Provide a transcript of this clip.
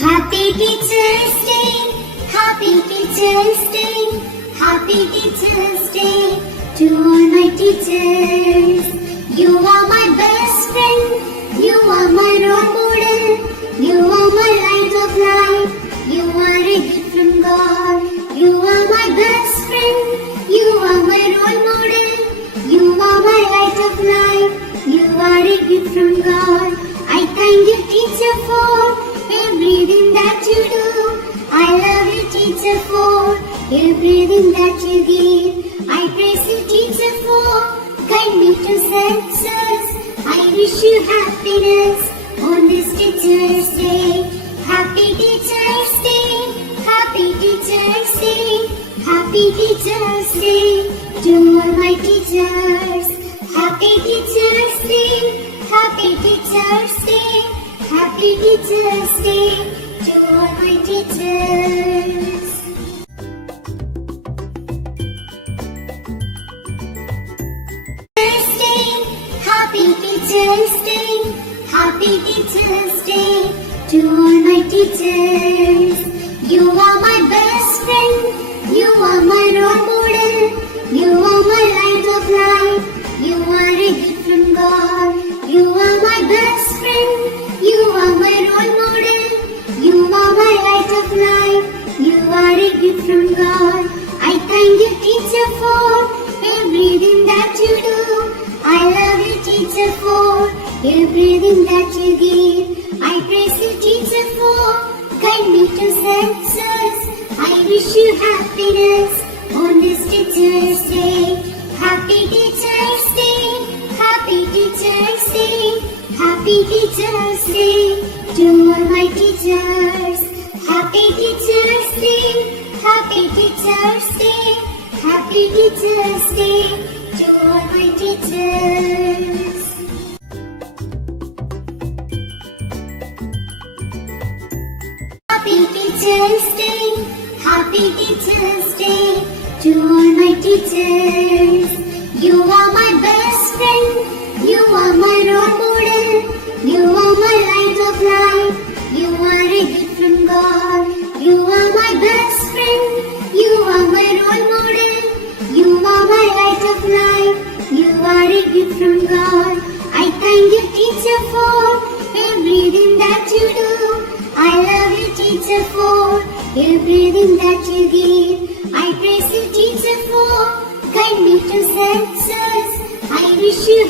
Happy Teacher's Day, Happy Teacher's Day, Happy Teacher's Day to all my teachers. You are my best friend, you are my role model, you are my light of life, you are a gift from God. You are my best friend, you are my role model, you are my light of life, you are a gift from God. I thank you, teacher, for everything that you do. I love you, teacher, for everything that you give. I praise you, teacher, for guide me to success. I wish you happiness on this Teacher's Day. Happy Teacher's Day, Happy Teacher's Day, Happy Teacher's Day to all my teachers. Happy Teacher's Day, Happy Teacher's Day, Happy Teacher's Day to all my teachers. Happy Teacher's Day, Happy Teacher's Day to all my teachers. You are my best friend, you are my role model, you are my light of life, you are a gift from God. You are my best friend, you are my role model, you are my light of life, you are a gift from God. I thank you, teacher, for everything that you do. I love you, teacher, for everything that you give. I praise you, teacher, for guide me to success. I wish you happiness on this Teacher's Day. Happy Teacher's Day, Happy Teacher's Day, Happy Teacher's Day to all my teachers. Happy Teacher's Day, Happy Teacher's Day, Happy Teacher's Day to all my teachers. Happy Teacher's Day, Happy Teacher's Day to all my teachers. You are my best friend, you are my role model, you are my light of life, you are a gift from God. You are my best friend, you are my role model, you are my light of life, you are a gift from God. I thank you, teacher, for everything that you do. I love you, teacher, for everything that you give. I praise you, teacher, for guide me to success. I wish you